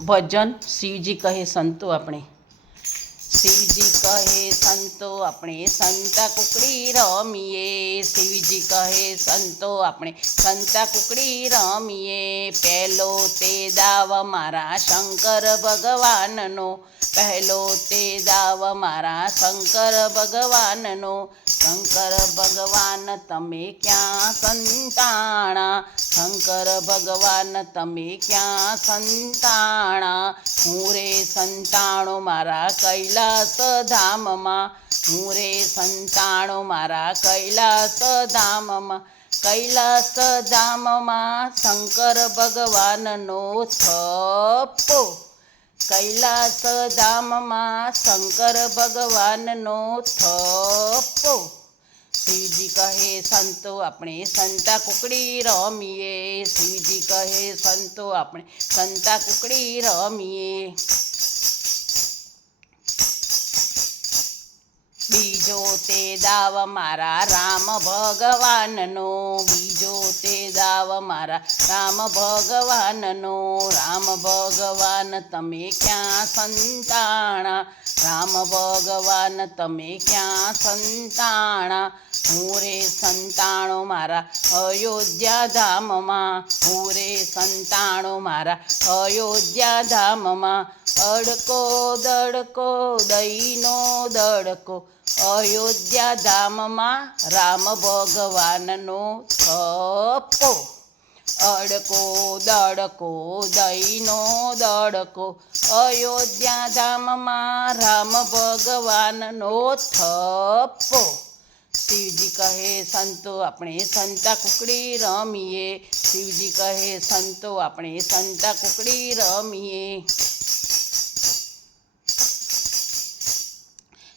ભજન શિવજી કહે સંતો આપણે શિવજી કહે સંતો આપણે સંતા કુકડી રમીએ શિવજી કહે સંતો આપણે સંતા કુકડી રમીએ પહેલો તે દાવ મારા શંકર ભગવાનનો પહેલો તે દાવ મારા શંકર ભગવાનનો શંકર ભગવાન તમે ક્યાં સંતાણા શંકર ભગવાન તમે ક્યાં સંતાણા હું રે સંતાણો મારા કૈલાસ ધામમાં હું રે સંતાણો મારા કૈલાસ ધામમાં કૈલાસ ધામમાં શંકર ભગવાનનો થપ્પો કૈલાસ ધામમાં શંકર ભગવાનનો થપ્પો શિવજી કહે સંતો આપણે સંતા કુકડી રમીએ શિવજી કહે સંતો આપણે સંતા કુકડી રમીએ બીજો તે દાવ મારા રામ ભગવાનનો બીજો તે દાવ મારા રામ ભગવાનનો રામ ભગવાન તમે ક્યાં સંતાણા રામ ભગવાન તમે ક્યાં સંતાણા હું રે સંતાણો મારા અયોધ્યા ધામમાં હું રે સંતાણો મારા અયોધ્યા ધામમાં અડકો દડકો દહીંનો દડકો અયોધ્યા ધામમાં રામ ભગવાનનો થપ્પો અડકો દડકો દહીંનો દડકો અયોધ્યા ધામમાં રામ ભગવાનનો થપ્પો શિવજી કહે સંતો આપણે સંતા કુકડી રમીએ શિવજી કહે સંતો આપણે સંતા કુકડી રમીએ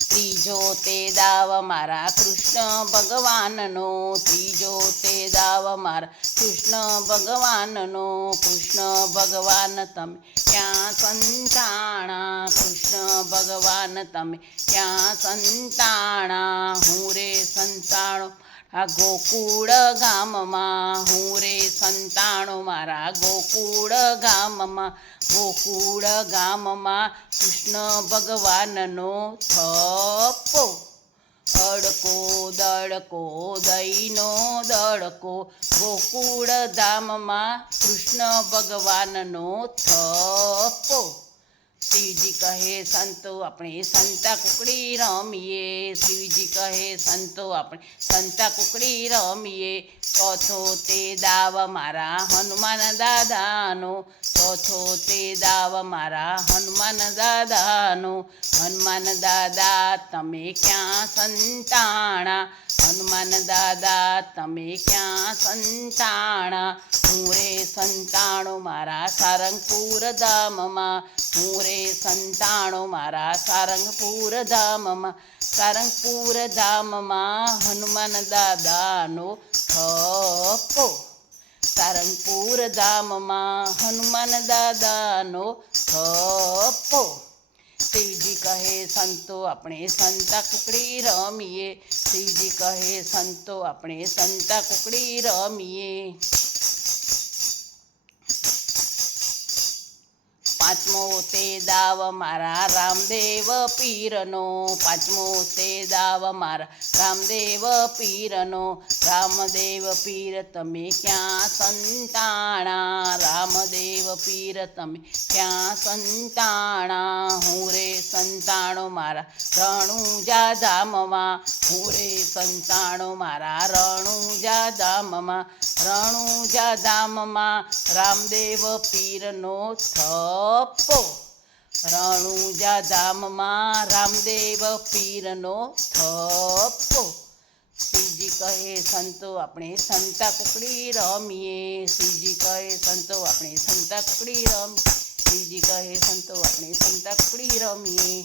ત્રીજો તે દાવ મારા કૃષ્ણ ભગવાનનો ત્રીજો તે દાવ મારા કૃષ્ણ ભગવાનનો કૃષ્ણ ભગવાન તમે ક્યાં સંતાણા કૃષ્ણ ભગવાન તમે ક્યાં સંતાણા હું રે સંતાણો આ ગોકુળ ગામમાં હું રે સંતાણો મારા ગોકુળ ગામમાં ગોકુળ ગામમાં કૃષ્ણ ભગવાનનો થપ્પો અડકો દડકો દહીંનો દડકો ગોકુળ ધામમાં કૃષ્ણ ભગવાનનો થપ્પો શિવજી કહે સંતો આપણે સંતા કુકડી રમીએ શિવજી કહે સંતો આપણે સંતા કુકડી રમીએ ચોથો તે દાવ મારા હનુમાન દાદાનો ચોથો તે દાવ મારા હનુમાન દાદાનો હનુમાન દાદા તમે ક્યાં સંતાણા હનુમાન દાદા તમે ક્યાં સંતાણા હું રે સંતાણો મારા સારંગપુર ધામમાં હું રે સંતાણો મારા સારંગપુર ધામમાં સારંગપુર ધામમાં હનુમાન દાદાનો થપ્પો સારંગપુર ધામમાં હનુમાન દાદાનો થપ્પો શિવજી કહે સંતો આપણે સંતા કુકડી રમીએ શિવજી કહે સંતો આપણે સંતા કુકડી રમીએ પાંચમો તે દાવ મારા રામદેવ પીરનો પાંચમો તે દાવ મારા રામદેવ પીરનો રામદેવ પીર તમે ક્યાં સંતાણા રામદેવ પીર તમે ક્યાં સંતાણા હું રે સંતાણો મારા રણુજા ધામમાં હું રે સંતાણો મારા રણુજા ધામમાં રણુજા ધામમાં રામદેવ પીરનો થપ્પો રણુજા ધામમાં રામદેવ પીરનો થપ્પો શિવજી કહે સંતો આપણે સંતા કુકડી રમીએ શિવજી કહે સંતો આપણે સંતા કુકડી રમીએ શિવજી કહે સંતો આપણે સંતા કુકડી રમીએ